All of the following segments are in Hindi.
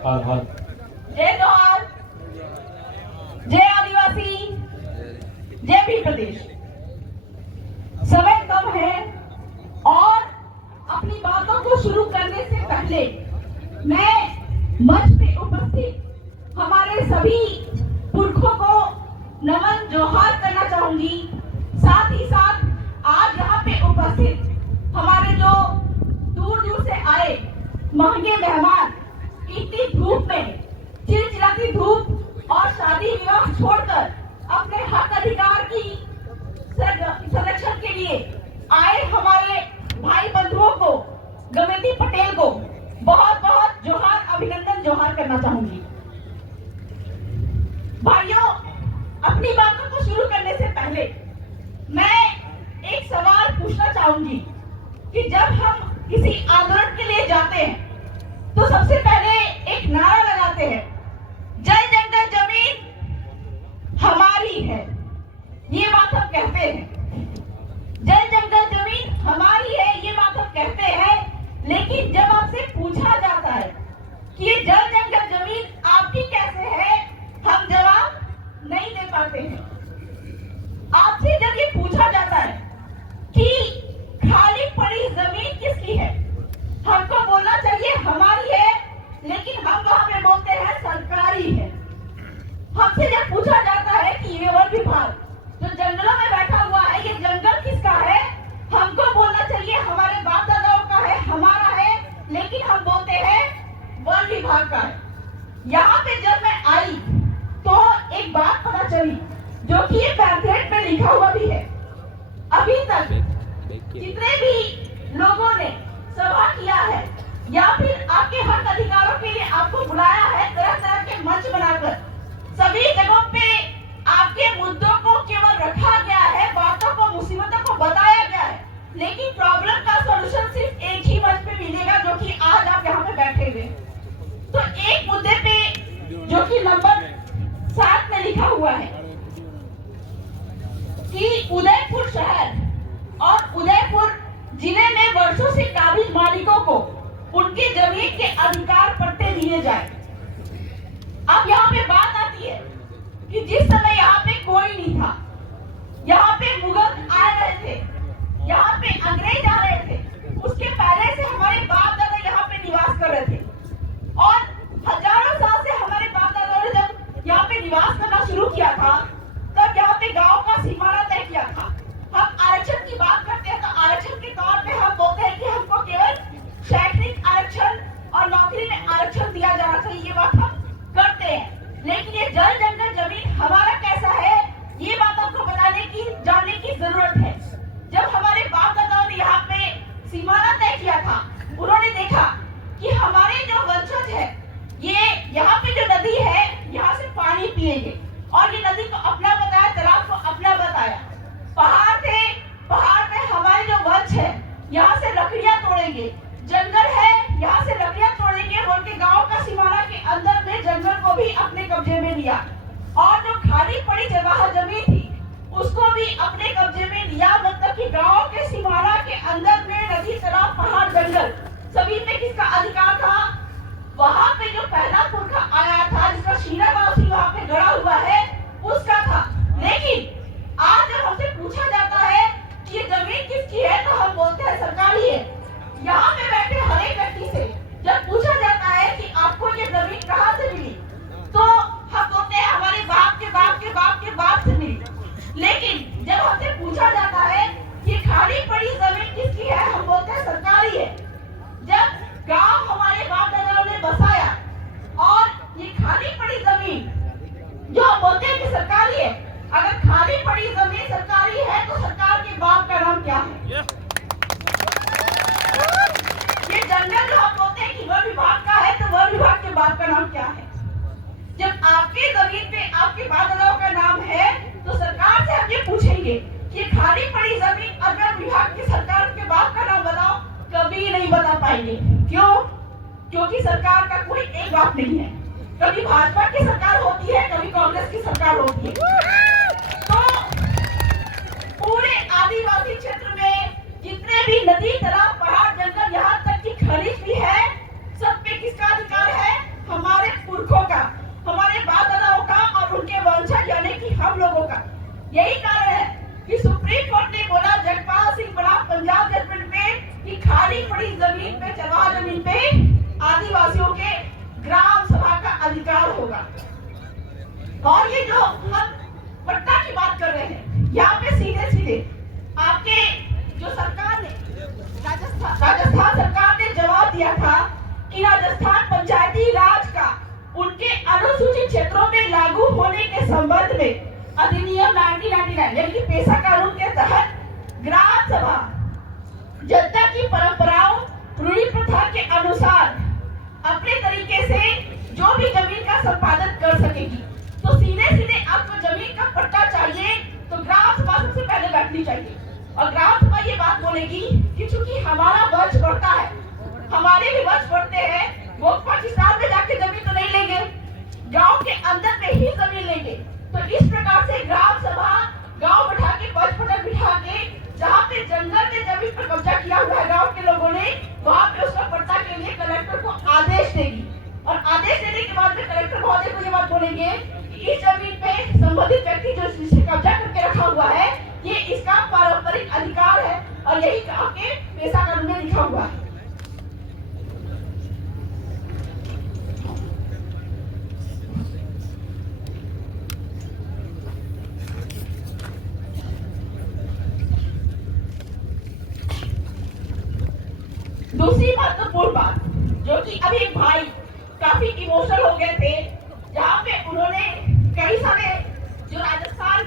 हर हर जय जोहार, जय आदिवासी, जय भी प्रदेश। समय कम है और अपनी बातों को शुरू करने से पहले मैं मंच पे उपस्थित हमारे सभी पुरखों को नमन जोहार करना चाहूंगी। साथ ही साथ आज यहाँ पे उपस्थित हमारे जो दूर दूर से आए महंगे मेहमान इतनी धूप में, चिलचिलाती धूप और शादी विवाह छोड़कर अपने हक अधिकार की संरक्षण के लिए आए हमारे भाई बंधुओं को, गमेती पटेल को बहुत बहुत जोहार, अभिनंदन जोहार करना चाहूंगी। भाइयों, अपनी बातों को शुरू करने से पहले मैं एक सवाल पूछना चाहूंगी कि जब हम किसी आंदोलन के लिए जाते हैं तो सबसे पहले एक नारा लगाते हैं, जय जंगल जमीन हमारी है। ये बात हम कहते हैं, जय जंगल जमीन हमारी है, ये बात हम कहते हैं। लेकिन जब आपसे पूछा जाता है कि ये जय जंगल जमीन आपकी कैसे है, हम जवाब नहीं दे पाते हैं। आपसे जब ये पूछा जाता है कि खाली पड़ी जमीन किसकी है, हमको बोलना चाहिए हमारी है, लेकिन हम वहां पे बोलते हैं सरकारी है। हमसे जब पूछा जाता है कि ये वन विभाग जो जंगलों में बैठा हुआ है, ये जंगल किसका है, हमको बोलना चाहिए हमारे बाप दादाओं का है, हमारा है, लेकिन हम बोलते हैं वन विभाग का है। यहाँ पे जब मैं आई तो एक बात पता चली, जो कि ये पैम्फलेट में लिखा हुआ भी है। अभी तक जितने भी लोगों ने सभा किया है या फिर आपके हक अधिकारों के लिए आपको बुलाया है, तरह तरह के मंच बनाकर सभी जगहों पे आपके मुद्दों को केवल रखा गया है, बातों को, मुसीबतों को बताया गया है, लेकिन प्रॉब्लम का सॉल्यूशन सिर्फ एक ही मंच पे मिलेगा, जो कि आज आप यहाँ पे बैठे हुए। तो एक मुद्दे पे जो कि नंबर 7 में लिखा हुआ है कि उदयपुर शहर और उदयपुर जिले में वर्षों से काबिज मालिकों को उनकी जमीन के अधिकार पट्टे दिए जाए। अब यहाँ पे बात आती है कि जिस समय यहाँ पे कोई नहीं था, यहाँ पे मुगल आ रहे थे, यहाँ पे अंग्रेज आ रहे थे, उसके पहले से हमारे बाप दादा यहाँ पे निवास कर रहे थे और हजारों साल से हमारे बाप दादा ने जब यहाँ पे निवास करना शुरू किया था, तब यहाँ पे गांव का सीमाना तय किया था। हम आरक्षण की बात करते हैं तो आरक्षण के तौर पे हम बोलते हैं कि हमको केवल शैक्षणिक आरक्षण और नौकरी में आरक्षण दिया जाना चाहिए, ये बात हम करते हैं। लेकिन ये जल जंगल जमीन हमारा कैसा है, ये बात आपको जानने की जरूरत है। जब हमारे बाप दादाओं ने यहाँ पे सीमाना तय किया था, उन्होंने देखा कि हमारे जो वंशज है, ये यहाँ पे जो नदी है, यहाँ से पानी पिएंगे और ये नदी को अपना बताया, तालाब को अपना बताया। पहाड़ थे, पहाड़ पे हमारे जो वंश है, यहाँ से लकड़ियां तोड़ेंगे, जंगल है, यहाँ से लकड़ियां तोड़ेंगे बोल के गांव का सीमाना के अंदर में जंगल को भी अपने कब्जे में लिया और जो खाली पड़ी जगह जमीन थी उसको भी अपने कब्जे में लिया। मतलब कि गांव के सीमाना के अंदर में नदी, तालाब, पहाड़, जंगल सभी पे किसका अधिकार था? वहां पे जो पहला पुरखा आया था, जिसका शीरा बासी वहां पे गड़ा हुआ है, उसका था। लेकिन आज जब हमसे पूछा जाता है कि ये जमीन किसकी है, तो हम बोलते हैं सरकारी है। यहाँ पे बैठे हर एक व्यक्ति से जब पूछा जाता है कि आपको ये जमीन कहाँ से मिली, तो हम बोलते हैं हमारे बाप के बाप के बाप के बाप से मिली। लेकिन जब हमसे पूछा जाता है कि खाली पड़ी जमीन किसकी है, हम बोलते हैं सरकारी है। जब गांव हमारे बाप दादाओं ने बसाया और ये खाली पड़ी जमीन जो हम बोलते हैं कि सरकारी है, अगर खाली पड़ी जमीन सरकारी है तो सरकार के बाप का नाम क्या है? ये जंगल जो हम बोलते हैं कि वन विभाग का है, तो वन विभाग के बाप का नाम क्या है? जब आपके जमीन पे आपके बाप दादाओं का नाम है, तो सरकार से हम ये पूछेंगे कि खाली पड़ी जमीन अगर विभाग की सरकार के बाप का नाम बताओ, कभी नहीं बता पाएंगे। क्यों? क्योंकि सरकार का कोई एक बाप नहीं है। कभी भाजपा की सरकार होती है, कभी कांग्रेस की सरकार होती है। तो पूरे आदिवासी क्षेत्र में जितने भी नदी, तालाब, पहाड़, जंगल, यहाँ तक कि खनिज भी है, सब पे किसका अधिकार है? हमारा पुरखों का, हमारे बाप दादाओं का और उनके वंशज यानी कि हम लोगों का। यही कारण है कि सुप्रीम कोर्ट ने बोला जगपाल सिंह बराड़ पंजाब जजमेंट में कि खाली पड़ी जमीन पे, चरवाह जमीन पे आदिवासियों के ग्राम सभा का अधिकार होगा। और ये जो हम पट्टा की बात कर रहे हैं, यहाँ पे सीधे सीधे आपके जो सरकार ने राजस्थान सरकार ने जवाब दिया था कि राजस्थान पंचायती राज का उनके अनुसूचित क्षेत्रों में लागू होने के संबंध में अधिनियम 1999 यानी कि पेशा कानून के तहत ग्राम सभा जनता की परंपराओं, रूढ़ि प्रथा के अनुसार अपने तरीके से जो भी जमीन का संपादन कर सकेगी। तो सीधे सीधे आपको जमीन का पट्टा चाहिए तो ग्राम सभा सबसे पहले बैठनी चाहिए और ग्राम सभा ये बात बोलेगी कि चूंकि हमारा वंश बढ़ता है, हमारे भी वंश बढ़ते हैं, वो पाकिस्तान में जाके जमीन तो नहीं लेंगे, गांव के अंदर में ही जमीन लेंगे। तो इस प्रकार से ग्राम सभा गांव बैठा के पचपटक बिठा के जहाँ पे जंगल में जमीन पर कब्जा किया हुआ है गांव के लोगों ने, वहाँ पे उसका पट्टा के लिए कलेक्टर को आदेश देगी और आदेश देने के बाद में कलेक्टर महोदय को ये बात बोलेंगे कि इस जमीन पे संबंधित व्यक्ति जो इसे कब्जा करके रखा हुआ है ये इसका पारंपरिक अधिकार है और यही आपके पेशा कानून में लिखा हुआ है। दूसरी महत्वपूर्ण बात जो कि अभी भाई काफी इमोशनल हो गए थे, जहाँ पे उन्होंने कई सारे जो राजस्थान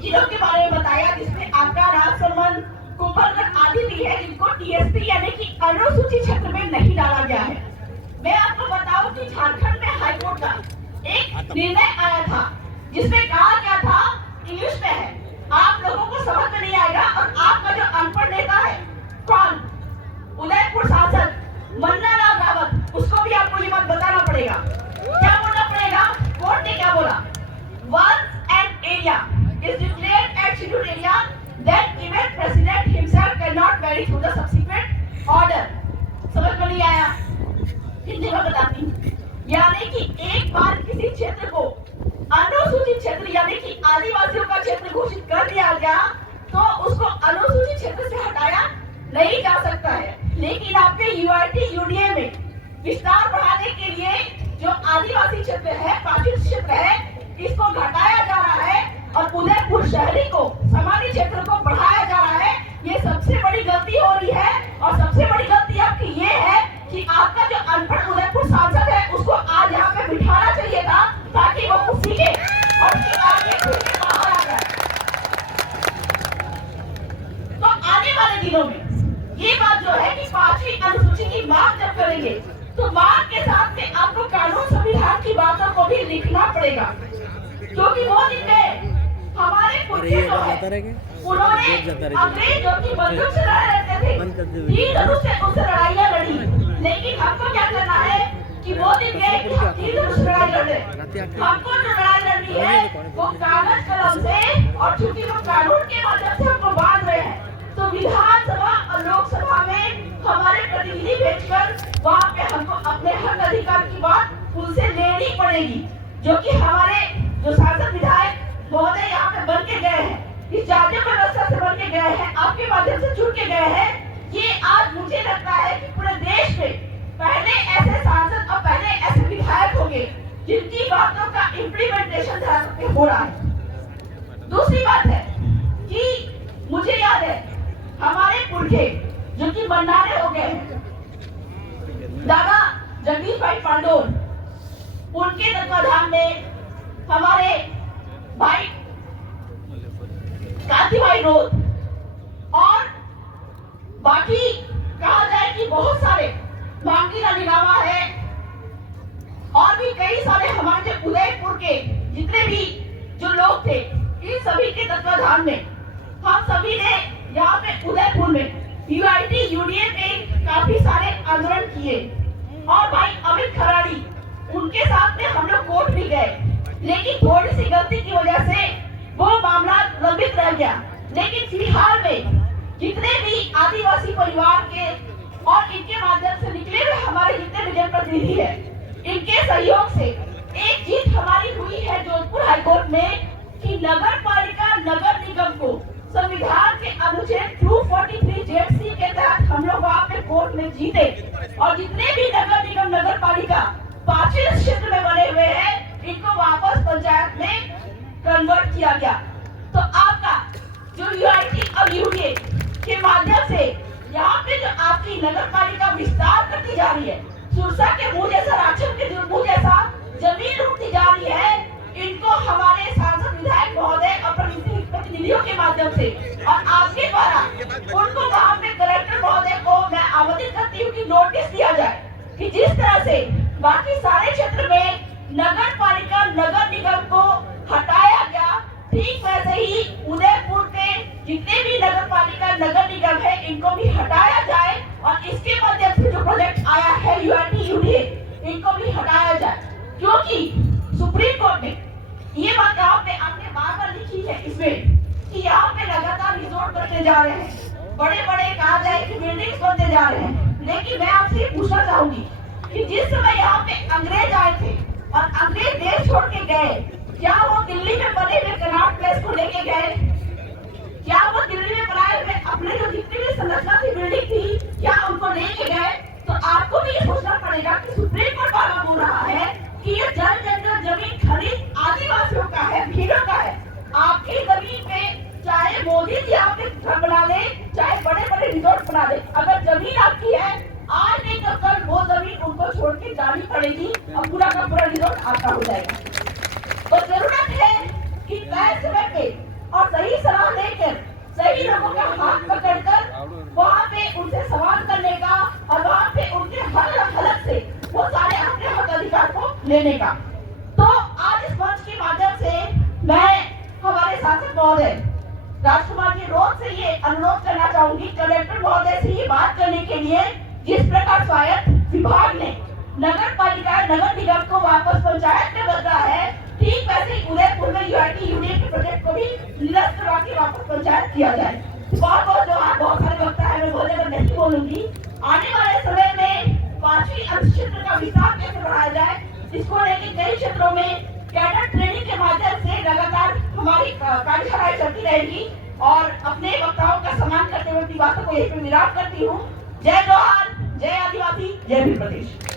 जिलों के बारे में बताया जिसमें आपका राजसमंद, कुंभलगढ़ आदि भी है जिनको टीएसपी यानी कि अनुसूचित क्षेत्र में नहीं डाला गया है। मैं आपको बताऊं कि झारखंड में हाईकोर्ट का एक निर्णय आया था जिसमें कहा गया था, इंग्लिश में है, आप लोगों को समझ में नहीं आएगा और आपका जो अनपढ़ नेता है कौन, उदयपुर सांसद मन्ना लाल रावत, उसको भी आपको ये बात बताना पड़ेगा। क्या बोलना पड़ेगा? कोर्ट ने क्या बोला? Once an area is declared as scheduled area, then even president himself cannot vary through the subsequent order. समझ में नहीं आया? हिंदी में बताती हूँ। यानी कि एक बार किसी क्षेत्र को अनुसूचित क्षेत्र यानी कि आदिवासियों का क्षेत्र घोषित कर दिया गया तो उसको अनुसूचित क्षेत्र से हटाया नहीं जा सकता है। लेकिन आपके यूआईटी यूडीए में विस्तार बढ़ाने के लिए जो आदिवासी क्षेत्र है, प्राचीन क्षेत्र है, इसको घटाया जा रहा है और उदयपुर शहरी को, सामान्य क्षेत्र को बढ़ाया जा रहा है। ये सबसे बड़ी गलती हो रही है और सबसे बड़ी गलती आपकी ये है कि आपका जो अनपढ़ उदयपुर सांसद है उसको आज यहाँ पे बिठाना चाहिए था ताकि वो कुछ सीखे और आगे खुल के बाहर आ जाए। तो आने वाले दिनों में ये बात जो है कि 5वीं अनुसूची की मांग जब करेंगे तो मांग के साथ में आपको कानून संविधान की बातों को भी लिखना पड़ेगा, क्योंकि वो दिन में हमारे पुरखे जो है उन्होंने अंग्रेजों की बंदूक से लड़े रहते थे, तीर धनुष से उससे लड़ाइयाँ लड़ी। लेकिन हमको क्या करना है कि वो दिन गए कि हम तीर धनुष से लड़ाई लड़ रहे, हमको जो लड़ाई लड़नी है वो कागज कलम से, और चूंकि वो कानून के माध्यम से हमको बांध रहे हैं तो विधानसभा और लोकसभा में हमारे प्रतिनिधि भेजकर वहाँ पे हमको अपने हक अधिकार की बात उनसे लेनी पड़ेगी, जो कि हमारे जो सांसद विधायक महोदय यहाँ पे बन के गए हैं, इस जातीय व्यवस्था से बन के गए हैं, आपके माध्यम से जुड़ के गए हैं। ये आज मुझे लगता है कि पूरे देश में पहले ऐसे सांसद और पहले ऐसे विधायक होंगे जिनकी बातों का इम्प्लीमेंटेशन हो रहा है। दूसरी बात है कि मुझे याद है हमारे पुरखे जो कि मन्नारे हो गए हैं, दादा जगदीश भाई पांडोर, उनके तत्वाधान में हमारे भाई कांति भाई रोध और बाकी कहा जाए कि बहुत सारे मांगी राजीनामा है और भी कई सारे हमारे जो उदयपुर के जितने भी जो लोग थे, इन सभी के तत्वाधान में हम सभी ने यहाँ पे उदयपुर में यूआईटी यूडीए में काफी सारे आंदोलन किए और भाई अमित खराड़ी उनके साथ में हम लोग कोर्ट भी गए, लेकिन थोड़ी सी गलती की वजह से वो मामला लंबित रह गया। लेकिन फिलहाल में जितने भी आदिवासी परिवार के और इनके माध्यम से निकले हुए हमारे जितने भी जनप्रतिनिधि है, इनके सहयोग से एक जीत हमारी हुई है जोधपुर हाईकोर्ट में कि नगर पालिका नगर निगम को संविधान के अनुच्छेद 243 जेड-सी के तहत हम लोग वहाँ पे कोर्ट में जीते और जितने भी नगर निगम नगर पालिका 5 क्षेत्र में बने हुए हैं इनको वापस पंचायत में कन्वर्ट किया गया। तो आपका जो यूआईटी और यूडीए के माध्यम से यहाँ पे जो आपकी नगर पालिका विस्तार करती जा रही है, सुरसा के मुंह जैसा राक्षस के मुंह जैसा जमीन उठती जा रही है, इनको हमारे सांसद विधायक महोदय अपने प्रतिनिधियों के माध्यम से और आपके द्वारा उनको वहाँ पे कलेक्टर महोदय को मैं आमंत्रित करती हूँ कि नोटिस दिया जाए कि जिस तरह से बाकी सारे क्षेत्र में नगर पालिका नगर निगम को हटाया गया, ठीक वैसे ही उदयपुर के जितने भी नगर पालिका नगर निगम है इनको भी हटाया जाए और इसके माध्यम से जो प्रोजेक्ट आया है यूआईटी यूडीए इनको भी हटाया जाए, क्योंकि सुप्रीम कोर्ट ने ये बात यहाँ पे आपने बार-बार लिखी है इसमें कि यहाँ पे लगातार रिजॉर्ट बनते जा रहे हैं, बड़े-बड़े कहा जाए कि बिल्डिंग्स बनते जा रहे हैं। लेकिन मैं आपसे पूछना चाहूंगी कि जिस समय यहाँ पे अंग्रेज आए थे और अंग्रेज देश छोड़ के गए, क्या वो दिल्ली में बने हुए कनॉट प्लेस को लेके गए? क्या वो दिल्ली में बनाए हुए अपने जो जितनी भी संरचना की बिल्डिंग थी क्या उनको लेके गए? तो आपको भी ये सोचना पड़ेगा कि सुप्रीम कोर्ट बार बोल रहा है कि ये जल जंगल जमीन खरीद आदिवासियों का है, भीड़ों का है। आपकी जमीन पे चाहे मोदी जी आपके घर बना ले, चाहे बड़े बड़े रिजॉर्ट बना ले, अगर जमीन आपकी है आज नहीं तो कल वो जमीन उनको छोड़ के जानी पड़ेगी और पूरा का पूरा रिजॉर्ट आपका हो जाएगा। तो जरूरत है कि तय समय पे और सही सलाह देकर सही लोगों का हाथ पकड़कर वहाँ पे उनसे सवाल करने का और वहाँ पे उनके हलक से वो सारे अपने हक अधिकार को लेने का। तो आज इस मंच के माध्यम से मैं हमारे सांसद महोदय राजकुमार जी रोज से ये अनुरोध करना चाहूंगी कलेक्टर महोदय से ये बात करने के लिए जिस प्रकार स्वायत्त विभाग ने नगर पालिका नगर निगम को वापस पंचायत में बदला है, ठीक वैसे ही उदयपुर में यूआईटी यूडीए के प्रोजेक्ट को भी निरस्त करवा के वापस पंचायत किया जाए। बहुत जो आप बहुत सारे वक्ता है, मैं बहुत जगह नहीं बोलूंगी। आने वाले समय में 5वीं अनुसूची का विस्तार कैसे बढ़ाया जाए, इसको लेकर कई क्षेत्रों में कैडर ट्रेनिंग के माध्यम से लगातार हमारी कार्यशालाएं चलती रहेगी और अपने वक्ताओं का सम्मान करते हुए अपनी बातों को यहीं पे विराम करती हूँ। जय जोहार, जय आदिवासी, जय भी प्रदेश।